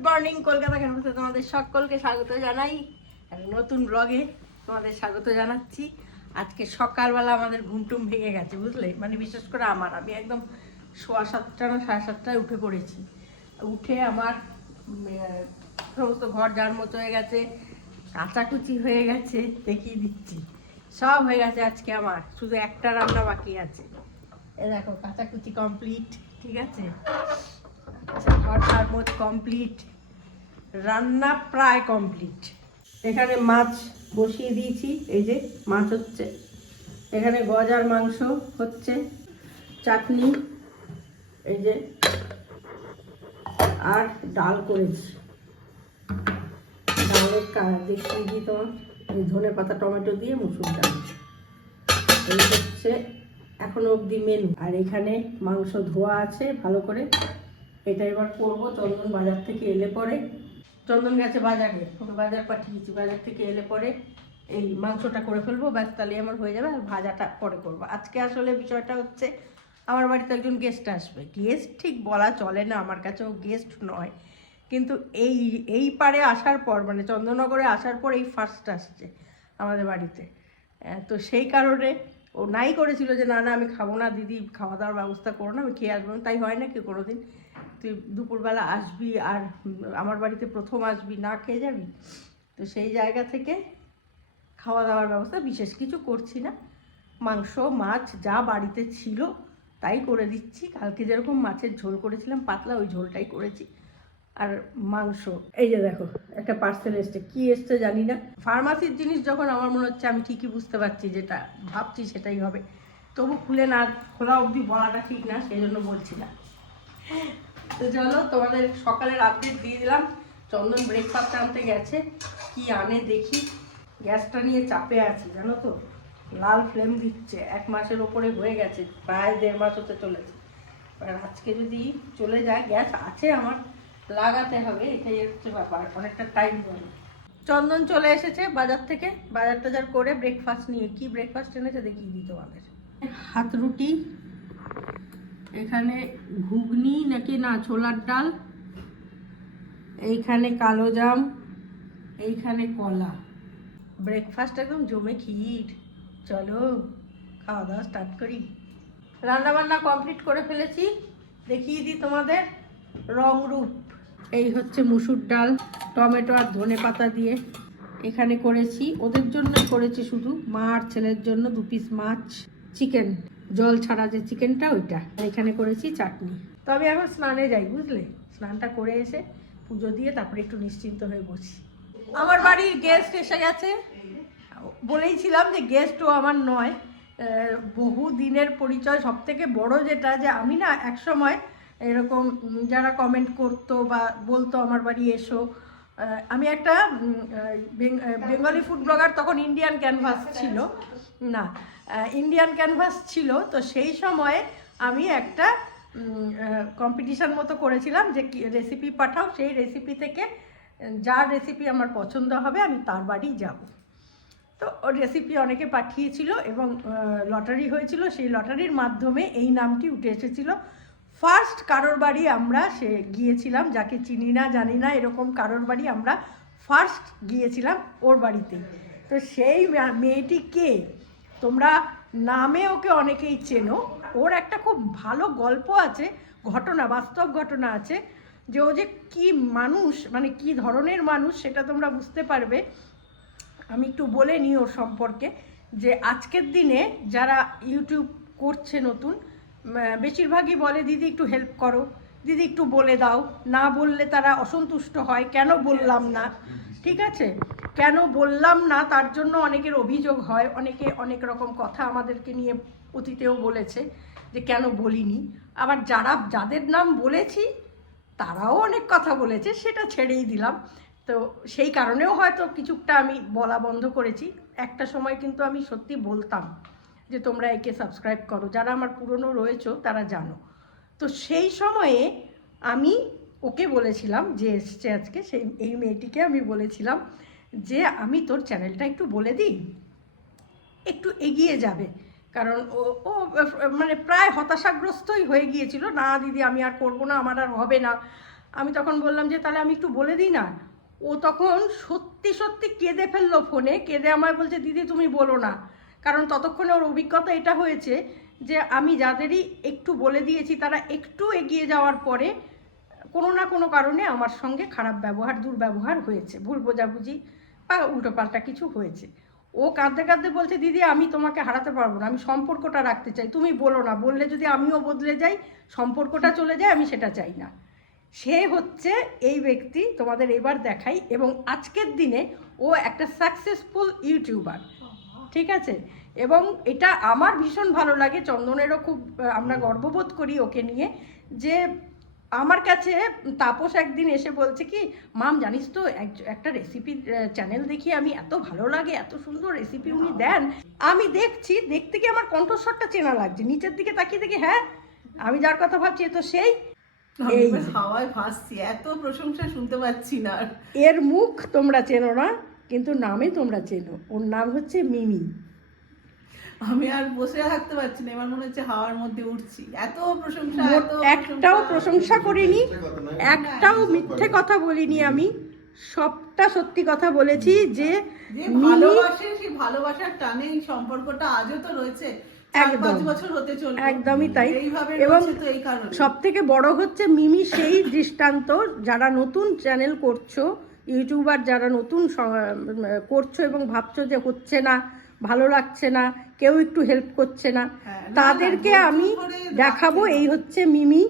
Good morning Kolkata ক্যাম্পাসে তোমাদের সকলকে স্বাগত জানাই। নতুন ব্লগে তোমাদের স্বাগত জানাচ্ছি। আজকে সকালবেলা আমাদের ঘুমটুম ভেঙে গেছে, বুঝলে, মানে বিশেষ করে আমি একদম 7:15 না 7:30টায় উঠে পড়েছি। উঠে আমার সমস্ত ঘর যার মতো হয়ে গেছে, কাচাকুচি হয়ে গেছে, দেখিয়ে দিচ্ছি, সব হয়ে গেছে আজকে। আমার শুধু একটা রান্না বাকি আছে। এ দেখো, কাচাকুচি কমপ্লিট, ঠিক আছে, ঘর ঝাড়মোছ কমপ্লিট, রান্না প্রায় কমপ্লিট। এখানে মাছ বসিয়ে দিয়েছি, এই যে মাছ হচ্ছে, এখানে গজার মাংস হচ্ছে, চাটনি, এই যে, আর ডাল করেছি। ডালের দেখিয়ে দিই তোমার, এই ধনে পাতা টমেটো দিয়ে মুসুর ডাল, এই হচ্ছে এখনো অবধি মেনু। আর এখানে মাংস ধোয়া আছে ভালো করে, এটা এবার করবো। চন্দন বাজার থেকে এলে পরে, চন্দন গেছে বাজারে, ওকে বাজার পাঠিয়েছি, বাজার থেকে এলে পরে এই মাংসটা করে ফেলবো, ব্যাস, তাহলে আমার হয়ে যাবে। আর ভাজাটা পরে করবো। আজকে আসলে বিষয়টা হচ্ছে, আমার বাড়িতে একজন গেস্ট আসবে। গেস্ট ঠিক বলা চলে না, আমার কাছেও গেস্ট নয়, কিন্তু এই পারে আসার পর, মানে চন্দননগরে আসার পর এই ফার্স্ট আসছে আমাদের বাড়িতে। তো সেই কারণে ও নাই করেছিল যে না না আমি খাবো না, দিদি খাওয়া দাওয়ার ব্যবস্থা করো না, আমি খেয়ে আসবো না। তাই হয় না কি কোনো দিন, তুই দুপুরবেলা আসবি আর আমার বাড়িতে প্রথম আসবি, না খেয়ে যাবি? তো সেই জায়গা থেকে খাওয়া দাওয়ার ব্যবস্থা বিশেষ কিছু করছি না, মাংস মাছ যা বাড়িতে ছিল তাই করে দিচ্ছি। কালকে যেরকম মাছের ঝোল করেছিলাম পাতলা, ওই ঝোলটাই করেছি। আর মাংস, এই যে দেখো একটা পার্সেল এসছে, কি এসছে জানি না। ফার্মাসির জিনিস যখন আমার মনে হচ্ছে আমি ঠিকই বুঝতে পারছি, যেটা ভাবছি সেটাই হবে, তবু খুলে না খোলা অবধি বলাটা ঠিক না, সেই জন্য বলছি না। তো চলো, তোমাদের সকালের আপডেট দিয়ে দিলাম। চন্দন ব্রেকফাস্ট আনতে গেছে, কি আনে দেখি। গ্যাসটা নিয়ে চাপে আছি, জানো তো, লাল ফ্লেম দিচ্ছে। 1 মাসের ওপরে হয়ে গেছে, প্রায় 1.5 মাস হতে চলেছে। আর আজকে যদি চলে যায়, গ্যাস আছে আমার, লাগাতে হবে, এটাই হচ্ছে ব্যাপার, অনেকটা টাইম ধরে। চন্দন চলে এসেছে বাজার থেকে, বাজার টাজার করে ব্রেকফাস্ট নিয়ে। কি ব্রেকফাস্ট এনেছে দেখিয়ে দিই তোমাদের। হাত রুটি, এখানে ঘুগনি নাকি না ছোলার ডাল, এইখানে কালো জাম, এইখানে কলা। ব্রেকফাস্ট একদম জমে ক্ষীর। চলো খাওয়া দাওয়া স্টার্ট করি। রান্না বান্না কমপ্লিট করে ফেলেছি, দেখিয়ে দিই তোমাদের রং রূপ। এই হচ্ছে মুসুর ডাল, টমেটো আর ধনে পাতা দিয়ে এখানে করেছি। ওদের জন্যই করেছি শুধু, মা আর ছেলের জন্য 2 পিস মাছ, চিকেন জল ছাড়া যে চিকেনটা, ওইটা। এখানে করেছি চাটনি। তবে এখন স্নানে যাই, বুঝলে, স্নানটা করে এসে পুজো দিয়ে তারপরে একটু নিশ্চিন্ত হয়ে বসি। আমার বাড়ির গেস্ট এসে গেছে, বলেইছিলাম যে গেস্টও আমার নয়, বহু দিনের পরিচয়। সব থেকে বড় যেটা, যে আমি না একসময় এরকম যারা কমেন্ট করতো বা বলতো আমার বাড়ি এসো, আমি একটা বেঙ্গলি ফুড ব্লগার, তখন ইন্ডিয়ান ক্যানভাস ছিল না, ইন্ডিয়ান ক্যানভাস ছিল। তো সেই সময়ে আমি একটা কম্পিটিশান মতো করেছিলাম যে রেসিপি পাঠাও, সেই রেসিপি থেকে যার রেসিপি আমার পছন্দ হবে আমি তার বাড়ি যাব। তো ওর রেসিপি অনেকে পাঠিয়েছিল এবং লটারি হয়েছিল, সেই লটারির মাধ্যমে এই নামটি উঠে এসেছিলো। ফার্স্ট কারোর বাড়ি আমরা গিয়েছিলাম, যাকে চিনি না জানি না এরকম কারোর বাড়ি আমরা ফার্স্ট গিয়েছিলাম, ওর বাড়িতেই। তো সেই মেয়েটি কে, তোমরা নামে ওকে অনেকেই চেনো। ওর একটা খুব ভালো গল্প আছে, ঘটনা, বাস্তব ঘটনা আছে, যে ও যে কী মানুষ, মানে কী ধরনের মানুষ, সেটা তোমরা বুঝতে পারবে। আমি একটু বলে নিই ওর সম্পর্কে, যে আজকের দিনে যারা ইউটিউব করছে নতুন, বেশিরভাগই বলে দিদি একটু হেল্প করো, দিদি একটু বলে দাও, না বললে তারা অসন্তুষ্ট হয়, কেন বললাম না, ঠিক আছে, কেন বললাম না, তার জন্য অনেকের অভিযোগ হয়। অনেকে অনেক রকম কথা আমাদেরকে নিয়ে অতীতেও বলেছে যে কেন বলিনি। আবার যাদের নাম বলেছি তারাও অনেক কথা বলেছে, সেটা ছেড়েই দিলাম। তো সেই কারণেও হয়তো কিছুটা আমি বলা বন্ধ করেছি। একটা সময় কিন্তু আমি সত্যি বলতাম যে তোমরা একে সাবস্ক্রাইব করো, যারা আমার পুরনো রয়েছো তারা জানো। তো সেই সময়ে আমি ওকে বলেছিলাম, যে এসছে আজকে, এই মেয়েটিকে আমি বলেছিলাম যে আমি তোর চ্যানেলটা একটু বলে দিই, একটু এগিয়ে যাবে। কারণ ও মানে প্রায় হতাশাগ্রস্তই হয়ে গিয়েছিল, না দিদি আমি আর করবো না, আমার আর হবে না, আমি তখন বললাম যে তাহলে আমি একটু বলে দিই না। ও তখন সত্যি সত্যি কেঁদে ফেললো ফোনে, কেঁদে আমায় বলছে দিদি তুমি বলো না। কারণ ততক্ষণে ওর অভিজ্ঞতা এটা হয়েছে যে আমি যাদেরই একটু বলে দিয়েছি তারা একটু এগিয়ে যাওয়ার পরে কোনো না কোনো কারণে আমার সঙ্গে খারাপ ব্যবহার, দুর্ব্যবহার হয়েছে, ভুল বোঝাবুঝি বা উল্টোপাল্টা কিছু হয়েছে। ও কাঁদতে কাঁদতে বলছে দিদি আমি তোমাকে হারাতে পারবো না, আমি সম্পর্কটা রাখতে চাই, তুমি বলো না, বললে যদি আমিও বদলে যাই, সম্পর্কটা চলে যায়, আমি সেটা চাই না। সে হচ্ছে এই ব্যক্তি, তোমাদের এবার দেখাই। এবং আজকের দিনে ও একটা সাকসেসফুল ইউটিউবার, ঠিক আছে। এবং এটা আমার ভীষণ ভালো লাগে, চন্দনেরও খুব, আমরা গর্ববোধ করি ওকে নিয়ে। যে আমার কাছে তাপস একদিন এসে বলছে কি মাম জানিস তো একটা রেসিপি চ্যানেল দেখি আমি, এত ভালো লাগে, এত সুন্দর রেসিপি উনি দেন। আমি দেখছি, দেখতে গিয়ে আমার কণ্ঠস্বরটা চেনা লাগছে, নিচের দিকে তাকিয়ে দেখি হ্যাঁ আমি যার কথা ভাবছি এ তো সেই। এই হাওয়ায় ভাসছি, এত প্রশংসা শুনতে পাচ্ছি না। এর মুখ তোমরা চেনো না কিন্তু নামে তোমরা চেনো, ওর নাম হচ্ছে মিমি। আমি আর বসে থাকতে পারছি না, এবার মনে হচ্ছে হাওয়ার মধ্যে উঠছি। এত প্রশংসা, একটাও প্রশংসা করিনি, একটাও মিথ্যে কথা বলিনি, আমি সবটা সত্যি কথা বলেছি। যে ভালোবাসে, সেই ভালোবাসার টানে এই সম্পর্কটা আজও তো রয়েছে, 4-5 বছর হতে চলবে। একদমই তাই। এবং সব থেকে বড় হচ্ছে মিমি সেই দৃষ্টান্ত, যারা নতুন চ্যানেল করছো, ইউটিউবার যারা নতুন করছো এবং ভাবছো যে হচ্ছে না, ভালো লাগছে না, কেউ একটু হেল্প করছে না, তাদেরকে আমি দেখাবো এই হচ্ছে মিমি।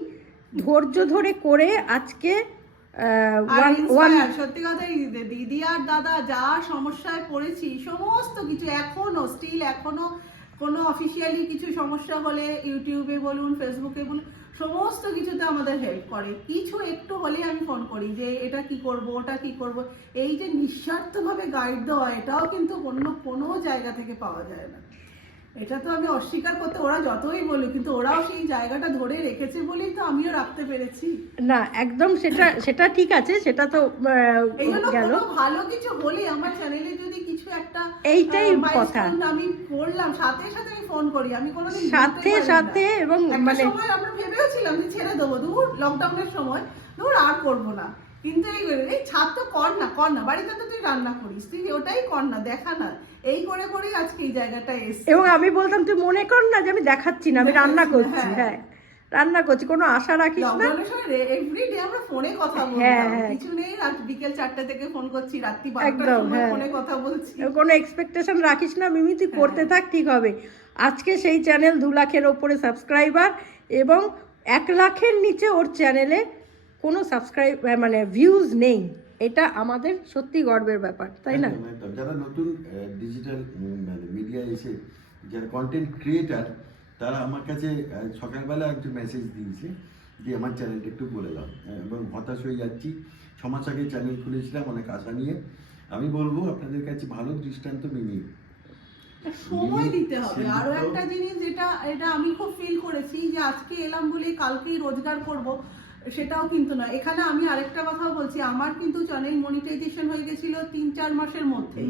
ধৈর্য ধরে করে আজকে সত্যি কথাই দিদি আর দাদা যা সমস্যায় পড়েছি, সমস্ত কিছু এখনো স্টিল, এখনো কোনো অফিসিয়ালি কিছু সমস্যা হলে ইউটিউবে বলুন, ফেসবুকে বলুন, সমস্ত কিছুতে আমাদের হেল্প করে। কিছু একটু হলে আমি ফোন করি যে এটা কি করব, ওটা কি করব। এই যে নিঃস্বার্থভাবে গাইড দেওয়া, এটাও কিন্তু অন্য কোনো জায়গা থেকে পাওয়া যায় না। এটা তো আমি অস্বীকার করতে, ওরা যতই বলে, কিন্তু ওরাও সেই জায়গাটা ধরে রেখেছে বলেই তো আমিও রাখতে পেরেছি। না একদম সেটা ঠিক আছে, সেটা তো গেল। ভালো কিছু হলে আমার চ্যানেলে যদি কিছু একটা, এইটাই কথা, আমি বললাম সাথে সাথে আমি ফোন করি, আমি কোনোদিন সাথে এবং মানে সময় আমরা ভেবেওছিলাম যে ছেড়ে দেবো, দূর লকডাউনের সময়, দূর আর করবো না। কিন্তু এই ছাদ তো কর না, বাড়িতে তো তুই রান্না করিস, তুই ওটাই কর না, দেখা না, এই করে করেই আজকে এই জায়গাটায় এসেছি। এবং আমি বলতাম তুই মনে কর না যে আমি দেখাচ্ছি না, আমি রান্না করছি। হ্যাঁ রান্না করছি, কোনো আশা রাখিস না। এভরিডে আমরা ফোনে কথা বলতাম, কিছু নেই, রাত বিকেল 4টা থেকে ফোন করছি, রাত্রি 12টার সময় ফোনে কথা বলছি। কোনো এক্সপেকটেশন রাখিস না মিমি, তুই করতে থাক, ঠিক হবে। আজকে সেই চ্যানেল 2 লাখের ওপরে সাবস্ক্রাইবার, এবং 1 লাখের নিচে ওর চ্যানেলে কোনো মানে ভিউজ নেই। এটা আমাদের সত্যি গর্বের ব্যাপার, তাই না? যারা নতুন ডিজিটাল মিডিয়া এসে যারা কন্টেন্ট ক্রিয়েটার, তারা আমার কাছে সকালবেলা একটু মেসেজ দিয়েছে যে আমার চ্যানেলটা একটু বলে দাও, এবং হতাশ হয়ে যাচ্ছি। 6 মাস আগে চ্যানেল খুলেছিলাম অনেক আশা নিয়ে। আমি বলবো আপনাদের কাছে ভালো দৃষ্টান্ত মিমি। সময় দিতে হবে। আরো একটা জিনিস এটা আমি খুব ফিল করেছি, যে আজকে এলাম বলে কালকেই রোজগার করব, সেটাও কিন্তু না। এখানে আমি আরেকটা কথা বলছি, আমার কিন্তু চ্যানেল মনিটাইজেশন হয়ে গেছিল 3-4 মাসের মধ্যে।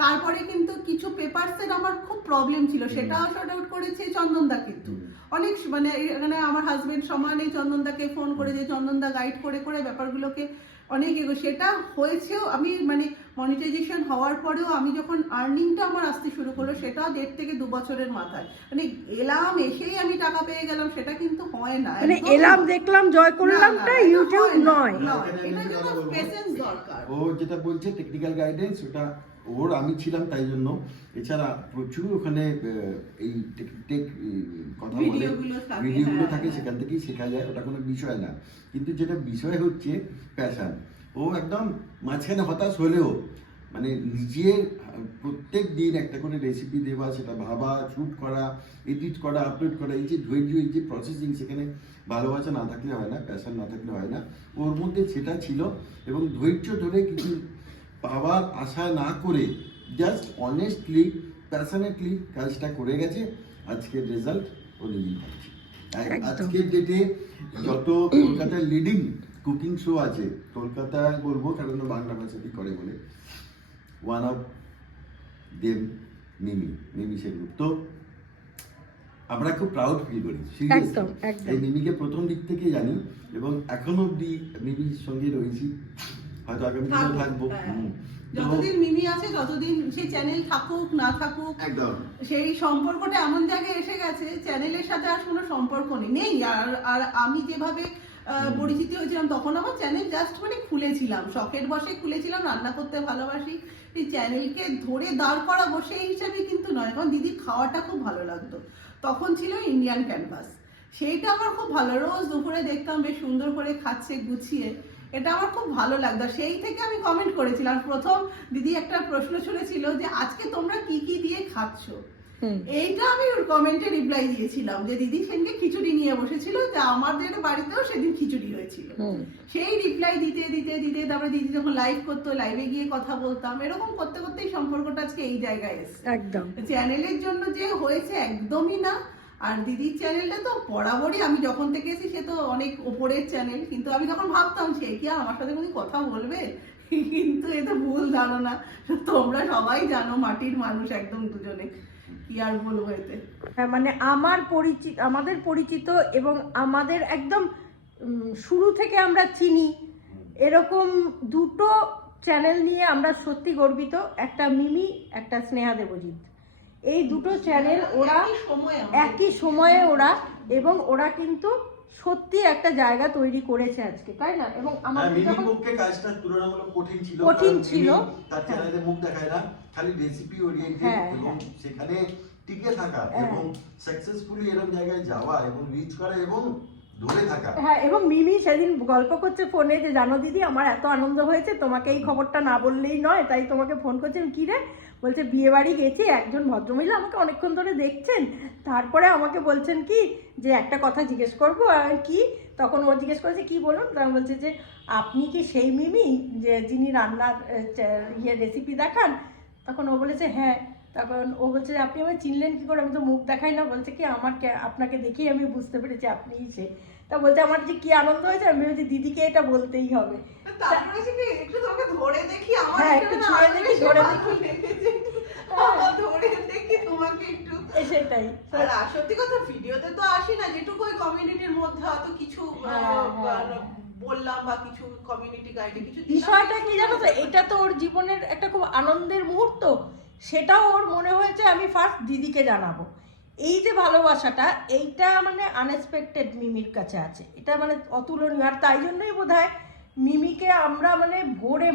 তারপরে কিন্তু কিছু পেপারসের আমার খুব প্রবলেম ছিল, সেটাও শর্ট আউট করেছে চন্দনদা। কিন্তু অনেক মানে এখানে আমার হাজবেন্ড সমানে চন্দনদাকে ফোন করে, যে চন্দনদা গাইড করে করে ব্যাপারগুলোকে অনেক সেটা হয়েছেও। আমি মানে মনিটাইজেশন হওয়ার পরেও আমি যখন আর্নিংটা আমার আসতে শুরু করলো, সেটাও 1.5 থেকে 2 বছরের মাথায়। মানে এসেই আমি টাকা পেয়ে গেলাম, সেটা কিন্তু হয় না। মানে এলাম দেখলাম জয় করলামটা ইউটিউব নয়, এটা জন্য পেশেন্স দরকার। ও যেটা বলছে টেকনিক্যাল গাইডেন্স, ওটা ওর আমি ছিলাম তাই জন্য। এছাড়া প্রচুর ওখানে এই টেক কথা বলে ভিডিওগুলো থাকে, সেখান থেকেই শেখা যায়, ওটা কোনো বিষয় না। কিন্তু যেটা বিষয় হচ্ছে প্যাশন। ও একদম মাঝখানে হতাশ হলেও মানে নিজের প্রত্যেক দিন একটা করে রেসিপি দেওয়া, সেটা ভাবা, শ্যুট করা, এডিট করা, আপলোড করা, এই যে ধৈর্য, এই যে প্রসেসিং, সেখানে ভালোবাসা না থাকলে হয় না, প্যাশন না থাকলে হয় না। ওর মধ্যে সেটা ছিল, এবং ধৈর্য ধরে কিছু পাওয়ার আশা না করে জাস্ট অনেস্টলি, প্যাশনেটলি কাজটা করে গেছে। আজকের রেজাল্ট ও নিজেই পাচ্ছে। আজকের ডেটে যত কলকাতার লিডিং কুকিং শো আছে, কলকাতায় বলবো কারণ বাংলা ভাষাতেই করে বলে, ওয়ান অফ দেম মিমি সেনগুপ্ত। আমরা খুব প্রাউড ফিল করি seriously। একদম, একদম। এই মিমিকে প্রথম দিক থেকে জানি এবং এখনো অব্দি মিমির সঙ্গে রয়েছি, হয়তো আগামী দিনে থাকবো। হ্যাঁ। যতদিন মিমি আছে ততদিন সেই চ্যানেল থাকুক না থাকুক, একদম সেই সম্পর্কটা এমন জায়গায় এসে গেছে চ্যানেলের সাথে আর কোনো সম্পর্ক নেই। আর আমি যেভাবে পরিচিতি হয়েছিলাম তখন আমার চ্যানেল জাস্ট মানে খুলেছিলাম, শখের বসে খুলেছিলাম, রান্না করতে ভালোবাসি, এই চ্যানেলকে ধরে দাঁড় করাবো সেই হিসাবে কিন্তু নয়। কারণ দিদির খাওয়াটা খুব ভালো লাগতো, তখন ছিল ইন্ডিয়ান ক্যানভাস, সেইটা আমার খুব ভালো, রোজ দুপুরে দেখতাম বেশ সুন্দর করে খাচ্ছে গুছিয়ে, এটা আমার খুব ভালো লাগতো। সেই থেকে আমি কমেন্ট করেছিলাম, প্রথম দিদি একটা প্রশ্ন ছুড়েছিল যে আজকে তোমরা কি কি দিয়ে খাচ্ছ, এইটা আমি কমেন্টে রিপ্লাই দিয়েছিলাম যে দিদি সেদিনকে খিচুড়ি নিয়ে বসেছিল, যে আমাদের বাড়িতেও সেদিন খিচুড়ি হয়েছিল। সেই রিপ্লাই দিতে দিতে দিতে তারপরে দিদি যখন লাইভ করতো, লাইভে গিয়ে কথা বলতাম, এরকম করতে করতেই সম্পর্কটা আজকে এই জায়গায় এসেছে। একদম চ্যানেলের জন্য যে হয়েছে একদমই না। আর দিদির চ্যানেলটা তো বরাবরই, আমি যখন থেকে এসেছি সে তো অনেক ওপরের চ্যানেল, কিন্তু আমি তখন ভাবতাম সে কি আর আমার সাথে কোনো কথা বলবে, কিন্তু এটা ভুল ধারণা, তোমরা সবাই জানো মাটির মানুষ একদম দুজনে, কি আর বলবো এতে। হ্যাঁ মানে আমাদের পরিচিত এবং আমাদের একদম শুরু থেকে আমরা চিনি এরকম দুটো চ্যানেল নিয়ে আমরা সত্যি গর্বিত, একটা মিমি, একটা স্নেহা দেবজিৎ। এই দুটো চ্যানেল ওরা একই সময়ে ওরা, এবং ওরা কিন্তু সত্যি একটা জায়গা তৈরি করেছে আজকে, তাই না? এবং আমাদের মিমির পক্ষে কাজটা তুলনামূলক কঠিন ছিল, তার চ্যানেলে মুখ দেখায় না, খালি রেসিপি ওরিয়েন্টেড, এবং সেখানে টিকে থাকা এবং সাকসেসফুলি এরকম জায়গায় যাওয়া এবং রিচ করা এবং ধরে থাকা। হ্যাঁ, এবং মিমি সেদিন গল্প করছে ফোনে যে জানো দিদি আমার এত আনন্দ হয়েছে, তোমাকে এই খবরটা না বললেই নয়, তাই তোমাকে ফোন করছে। কি রে? বলছে বিয়ে বাড়ি গেছি, একজন ভদ্রমহিলা আমাকে অনেকক্ষণ ধরে দেখছেন, তারপরে আমাকে বলছেন কি যে একটা কথা জিজ্ঞেস করবো। কি? তখন ও জিজ্ঞেস করেছে কি বলুন, তখন বলছে যে আপনি কি সেই মিমি যে যিনি রান্নার রেসিপি দেখান? তখন ও বলেছে হ্যাঁ। তখন ও বলছে আপনি আমায় চিনলেন কি করে, আমি তো মুখ দেখাই না। বলছে কি আপনাকে দেখেই আমি বুঝতে পেরেছি আপনিই সে। তা বলছে আমার যে কি আনন্দ হয়েছে, আমি ভেবেছি দিদিকে এটা বলতেই হবে। তারপরে একটু তোমাকে ধরে দেখি, আমার হ্যাঁ একটু ছুঁয়ে দেখি, ধরে দেখি, ধরে দেখি তোমাকে একটু, সেটাই। আর সত্যি কথা ভিডিওতে তো আসি না, যেটুকু ওই কমিউনিটির মধ্যে হয়তো কিছু বললাম বা কিছু কমিউনিটি গাইডে কিছু বিষয়টা কি জানো তো, এটা তো ওর জীবনের একটা খুব আনন্দের মুহূর্ত, সেটাও ওর মনে হয়েছে আমি ফার্স্ট দিদিকে জানাবো। এই যে ভালোবাসাটা, এইটা মানে আনএক্সপেক্টেড মিমির কাছে আছে, এটা মানে অতুলনীয়। আর তাই জন্যই বোধহয় মিমিকে আমরা মানে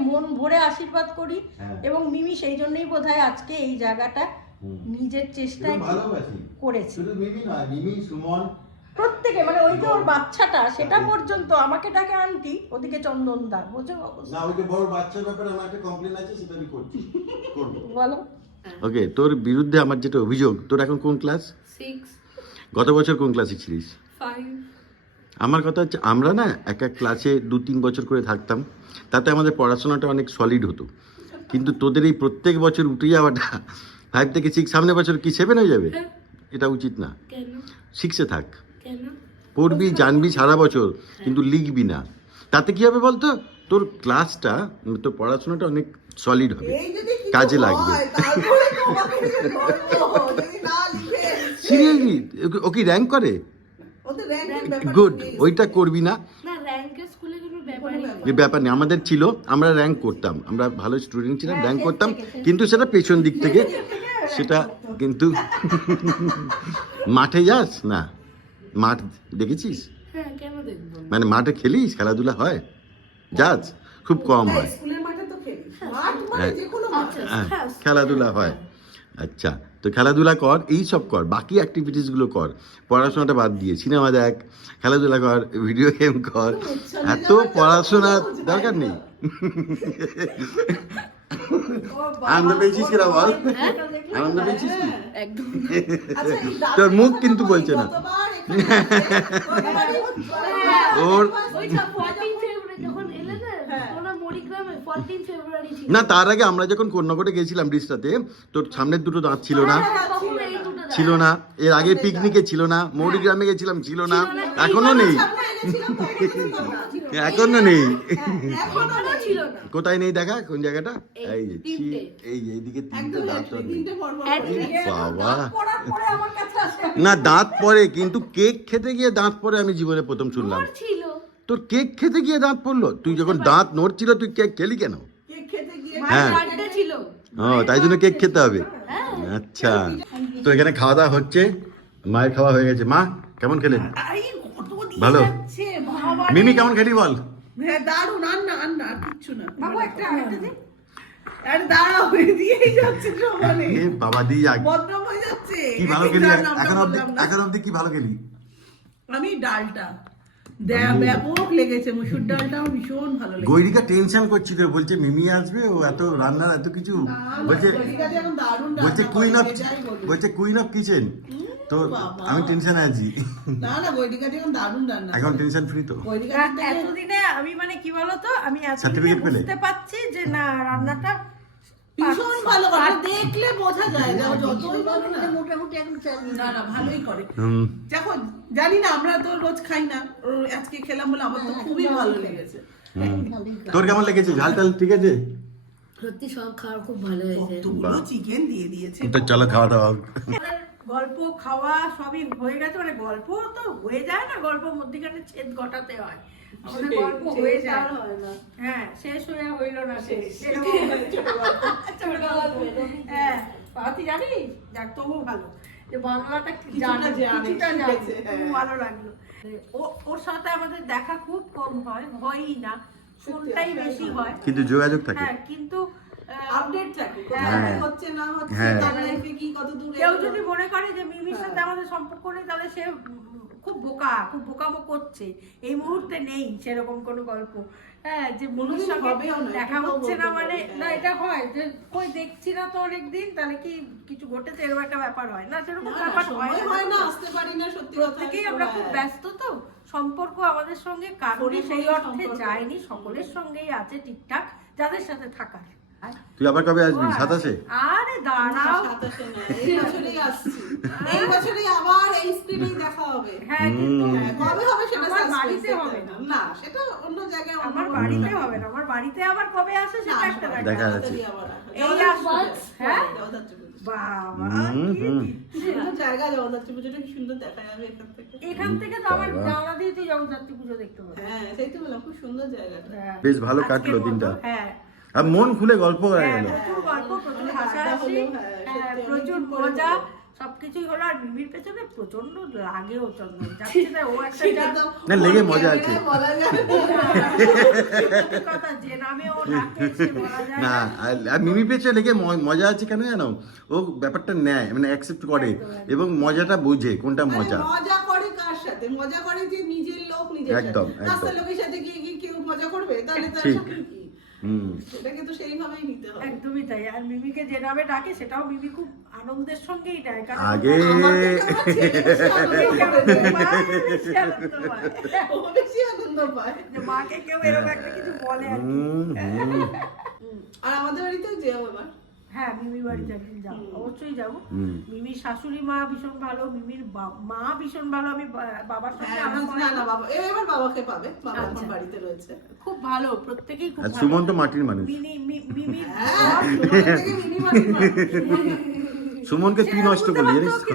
মন ভরে আশীর্বাদ করি, এবং মিমি সেই জন্যই বোধহয় আজকে এই জায়গাটা নিজের চেষ্টায় করেছে। শুধু মিমি নয়, মিমি, সুমন, প্রত্যেকে, মানে ওই যে ওর বাচ্চাটা সেটা পর্যন্ত আমাকে ডাকে আন্টি, ওদিকে চন্দনদা, বোঝো অবস্থা। না ওই যে বড় বাচ্চার ব্যাপারে আমার একটা কমপ্লেইন আছে, সেটা আমি করব। বলো। ওকে, তোর বিরুদ্ধে আমার যেটা অভিযোগ, তোর এখন কোন ক্লাস? 6 গত বছর কোন ক্লাসে ছিলিস? 5 আমার কথা হচ্ছে আমরা না এক এক ক্লাসে 2-3 বছর করে থাকতাম, তাতে আমাদের পড়াশোনাটা অনেক সলিড হতো। কিন্তু তোদের এই প্রত্যেক বছর উঠে যাওয়াটা, 5 থেকে 6, সামনের বছর কি 7 হয়ে যাবে? এটা উচিত না। কেন? 6-এ থাক, কেন? পড়বি জানবি সারা বছর, কিন্তু লিখবি না। তাতে কি হবে বলতো, তোর ক্লাসটা, তোর পড়াশোনাটা অনেক সলিড হবে, কাজে লাগবে। সিরিয়াসলি, ও কি র্যাঙ্ক করে? গুড, ওইটা করবি না। না, র্যাঙ্কের স্কুলে কোনো ব্যাপারই না। এই ব্যাপার নেই, আমাদের ছিল, আমরা র্যাঙ্ক করতাম, আমরা ভালো স্টুডেন্ট ছিলাম, র্যাঙ্ক করতাম, কিন্তু সেটা পেছন দিক থেকে, সেটা কিন্তু মাঠে যাস না, মাঠ দেখেছিস? হ্যাঁ, কেন দেখবো? মানে মাঠে খেলিস, খেলাধুলা হয়? যাস? খুব কম হয়। স্কুলের মাঠে তো খেলি, মাঠ মানে যে কোনো মাঠ। হ্যাঁ, খেলাধুলা হয়। আচ্ছা, তো খেলাধুলা কর, এই সব কর, বাকি অ্যাক্টিভিটিসগুলো কর, পড়াশোনাটা বাদ দিয়ে সিনেমা দেখ, খেলাধুলা কর, ভিডিও গেম কর, এত পড়াশোনা দরকার নেই। আনন্দ পেয়েছিস কিনা বল? আনন্দ পেয়েছিস কি? একদম। তোর মুখ কিন্তু বলছে না। ওর ওই 14 ফেব্রুয়ারি যখন এলে না, তোরা মরিগ্রামে 14 ফেব্রুয়ারি ছিল। না, তার আগে আমরা যখন কন্যাকোটে গেছিলাম ডিসটাতে, তোর সামনের দুটো দাঁত ছিল না, তখন এই দুটো ছিল না, এর আগে পিকনিকে ছিল না, মৌরিগ্রামে গেছিলাম ছিল না, এখনো নেই, এখনো নেই। এখনো ছিল না। কোথায় নেই দেখা, কোন জায়গাটা? এই যে তিনটে। এই যে এইদিকে তিনটে একদম দাঁত আর নেই। তিনটে পর পর একদিকে বাবা, পড়ার পরে আমার কাছে আসে। না দাঁত পড়ে, কিন্তু কেক খেতে গিয়ে দাঁত পড়ে আমি জীবনে প্রথম শুনলাম। ওর ছিল। তোর কেক খেতে গিয়ে দাঁত পড়লো? তুই যখন দাঁত নড়ছিল তুই কেক খেলি কেন? কেক খেতে গিয়ে হ্যাঁ। বার্থডে ছিল। ও তাই জন্য কেক খেতে হবে। হ্যাঁ। আচ্ছা, তো এখানে খাওয়া দাওয়া হচ্ছে, মায়ের খাওয়া হয়ে গেছে। মা কেমন খেলেন? আরে কত দিয়ে ভালো। যাচ্ছে, বাবা রে। মিমি কেমন খেলি বল? হ্যাঁ দারুণ, আর না আর কিচ্ছু না। বাবু একটা আরেকটা দে। আরে দাঁড়াও, দিয়েই যাচ্ছে সমানে। এ বাবা দি বদনাম হয়ে যাচ্ছে। কি ভালো খেলি যার নামটা এখন অব্দি, বললাম না। এখন অব্দি কি ভালো খেলি? আমি ডালটা ব্যাপক লেগেছে, মসুর ডালটা আমার ভীষণ ভালো লেগেছে। গৈরিকা টেনশন করছিল, বলছে মিমি আসবে, ও এত রান্নার এত কিছু বলছে, গরিকাতে এখন দারুণ বলছে রান্না কুইন করে, অফ, এটাই বলবো। বলছে কুইন অফ কিচেন। তো বাবা। আমি টেনশনে আছি, না গরিকাতে এখন দারুণ রান্না এখন করে। টেনশন ফ্রি তো। গরিকাতে থেকে- এতদিনে আমি মানে কি বলতো, আমি এতদিনে Certificate পেলে? বুঝতে পারছি যে না রান্নাটা ভীষণ ভালো করে, দেখলে বোঝা যায় যে ও যতই ভালো না, মোটামুটি এখন চালিয়ে না ভালোই করে। হুম, দেখো জানি না, আমরা তো রোজ খাই না, ও আজকে খেলাম বলে আমার তো খুবই ভালো লেগেছে। হুম। তোর কেমন লেগেছে? ঝাল টাল ঠিক আছে? সত্যি সব খাওয়ার খুব ভালো হয়েছে। কতগুলো চিকেন দিয়ে দিয়েছে। তো চলো খাওয়া দাওয়া হোক। আমাদের গল্প খাওয়া সবই হয়ে গেছে, মানে গল্প তো হয়ে যায় না, গল্প মধ্যখানে ছেদ ঘটাতে হয়, আমাদের গল্প হয়ে যায়। হয় না। হ্যাঁ, শেষ হয়ে হইল না শেষ। ছোট গল্প। হ্যাঁ, তুই জানিস, যাক তবু ভালো যে বাংলাটা কিছুটা জানে, কিছুটা জানে, শিখেছে, খুব হ্যাঁ। ভালো লাগলো। ওর সাথে আমাদের দেখা খুব কম হয়, হয়ই না, ফোনটাই বেশি হয়। কিন্তু যোগাযোগ থাকে। হ্যাঁ, কিন্তু আপডেট থাকে, হ্যাঁ। কোথায় কি হচ্ছে না হচ্ছে, হ্যাঁ। তার লাইফে কি কত দূর কেউ এগোলো। যদি মনে করে যে মিমির সাথে আমাদের সম্পর্ক নেই, তাহলে সে খুব বোকামো করছে। এই মুহূর্তে নেই সেরকম কোনো গল্প। হ্যাঁ, যে মিমির কোনোদিন সঙ্গে হবেও না, দেখা এটাও হচ্ছে বলতে না, পারি, মানে হ্যাঁ। না এটা হয় যে কই দেখছি না তো অনেকদিন, তাহলে কি কিছু ঘটেছে, এরকম একটা ব্যাপার হয় না, সেরকম না, ব্যাপার সময় হয় না, আসতে পারি না, সত্যি কথা। প্রত্যেকেই আমরা খুব হ্যাঁ। ব্যস্ত তো, সম্পর্ক আমাদের সঙ্গে কারোরই ফোনে সেই ফোনে অর্থে সম্পর্ক। যায়নি, সকলের সঙ্গেই আছে ঠিকঠাক, যাদের সাথে থাকার। তুই আবার কবে আসবি? 27-এ? আরে দাঁড়াও, 27-এ না, এই বছরেই আসছি। এই বছরেই আবার এই স্ক্রিনেই দেখা হবে। হ্যাঁ কিন্তু হ্যাঁ, কবে হবে সেটা আমার suspense, বাড়িতে সেটা হবে না। না। না, সেটা অন্য জায়গায়, অন্য আমার বাড়িতে হবে না, আমার বাড়িতে আবার কবে আসে সেটা একটা না, ব্যাপার। দেখা যাচ্ছে। তাড়াতাড়ি আবার আসবে। এই জগদ্ধাত্রী আসবে, পুজো। হ্যাঁ? জগদ্ধাত্রী পুজো। বাবা, হুম, হুম। কি সুন্দর জায়গা, জগদ্ধাত্রী পুজোটা কি সুন্দর দেখা যাবে এখান থেকে। এখান থেকে তো আমার বাবা। জানলা দিয়ে তুই জগদ্ধাত্রী পুজো দেখতে পাবি। হ্যাঁ, সেই তো বললাম, খুব সুন্দর জায়গাটা। হ্যাঁ। বেশ ভালো আজকের কাটলো মতো, দিনটা। হ্যাঁ, আর মন খুলে গল্প হয়ে হ্যাঁ, গেল। প্রচুর গল্প, প্রচুর অনেক হাসাহাসি, আড্ডা হলো, হ্যাঁ, হ্যাঁ, সত্যি প্রচুর অনেকদিন পরে মজা, হলো। সবকিছুই হলো। আর মিমির পেছনে প্রচন্ড লাগেও চন্দন, যাচ্ছে তাই ও একটা সেটা তো না, লেগে ওর মজা ক্যামেরায় আছে। বলা যায় না। সত্যি কথা, যে নামে ও ডাকে সে বলা যায় না, না। আর মিমি পেছে লেগে মজা আছে কেন জানো? ও ব্যাপারটা নেয়, মানে অ্যাকসেপ্ট করে এবং মজাটা বোঝে কোনটা আরে মজা। মজা করে কার সাথে? মজা করে যে নিজের লোক নিজের সাথে। একদম, রাস্তার একদম। লোকের সাথে গিয়ে কি কেউ মজা করবে? তাহলে তার ঠিক। সাথে কি? হুম। সেটাকে তো সেইভাবেই নিতে হবে। একদমই তাই। আর মিমিকে যে নামে ডাকে সেটাও মিমি খুব আনন্দের সঙ্গেই নেয়, কারণ আগে আমার থেকে আমার ছেলে বেশি আনন্দ পায়। বেশি আনন্দ পায়। ও বেশি আনন্দ পায়। যে মাকে কেউ এরকম একটা কিছু বলে আর কি। হুম, হুম, আর আমাদের বাড়িতেও যেও এবার। হ্যাঁ, মিমি বাড়িতে একদিন যাবো, অবশ্যই যাবো। হুম। মিমির শাশুড়ি মা ভীষণ ভালো, মিমির মা ভীষণ ভালো। আমি বাবার সঙ্গে হ্যাঁ, আলাপ না না বাবা, এবার বাবাকে পাবে। বাবা আচ্ছা। এখন বাড়িতে রয়েছে। খুব ভালো, প্রত্যেকেই খুব আর ভালো। সুমন তো মাটির মানুষ। মিমির হ্যাঁ, ছোটবেলা থেকে মিনিমাম সুমনকে তুই নষ্ট করলি জানিস তো?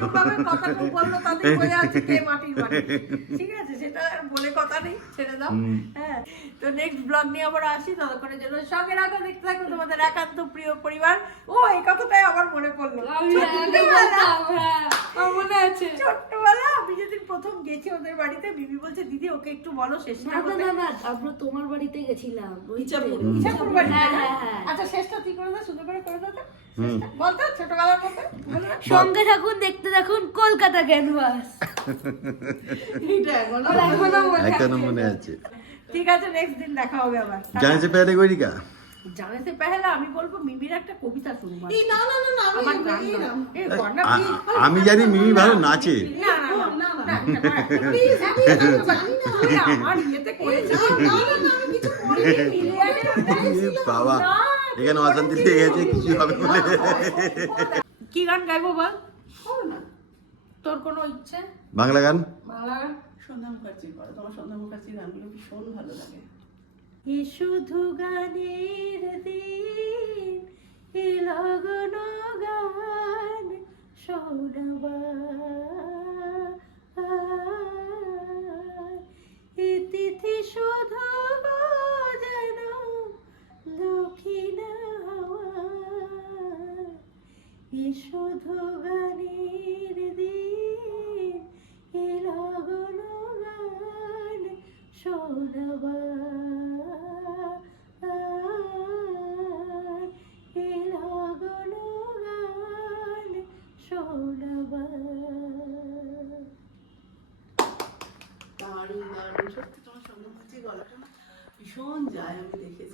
ঠিক আছে, সেটা আর বলে কথা নেই, ছেড়ে দাও। হুম। হ্যাঁ, তো নেক্সট ব্লগ নিয়ে আবার আসি, ততক্ষণের জন্য সঙ্গে রাখো, দেখতে থাকো তোমাদের একান্ত প্রিয় পরিবার। ও, এই কথাটাই আমার মনে পড়লো। আমি আগে বলতাম, হ্যাঁ, আমার মনে আছে। ছোট্টবেলা আমি যেদিন প্রথম গেছি ওদের বাড়িতে, বিবি বলছে দিদি ওকে একটু বলো শেষটা না না করতে। না না, আমরা তোমার বাড়িতে গেছিলাম, ওই ইচ্ছাপুর। ইচ্ছাপুর বাড়ি, হ্যাঁ, তাই না? হ্যাঁ, হ্যাঁ। আচ্ছা, শেষটা তুই করে দাও, সুন্দর করে করে দাও তো। শেষটা বলতো ছোটবেলার মতো, বলো না? সঙ্গে থাকুন, দেখতে থাকুন কলকাতা ক্যানভাস। এইটা এখনো এখনো মনে এখনো আছে। মনে আছে। ঠিক আছে, নেক্সট দিন দেখা হবে আবার। জানিস পেয়ারে গৈরিকা? জানে সে পেহেলা আমি বলবো মিমির একটা কবিতা শুনবো। এই না না না না, আমি আমার গান এই গাও। রাম। এই গান না, please। আমি জানি মিমি ভালো নাচে। না না না, না, না, না, না। এটা না, এটা Please, please, আমি জানি না। তুই আমার ইয়েতে করেছিস। না না না, আমি কিছু করিনি। মিলিয়ানের ওটাই এ ছিল। বাবা, না, এখানে অশান্তি লেগে গেছে, কিছু হবে বলে। কি গান গাইবো বল? করো না। তোর কোনো ইচ্ছে বাংলা গান বাংলা গান? সন্ধ্যা মুখার্জি করো, তোমার সন্ধ্যা মুখার্জির গানগুলো ভীষণ ভালো লাগে। এ শুধু গানের দিন, এ লগন গান শোনাবার, এ তিথি শুধু যেন দক্ষিণ হাওয়ার, এ শুধু গানের দিন, এ লগন গান শোনাবার, এ লগন গান শোনাবার। দারুণ দারুণ, সত্যি তোমার সন্ধ্যা মুখার্জির গলাটা না ভীষণ যায়, আমি দেখেছি।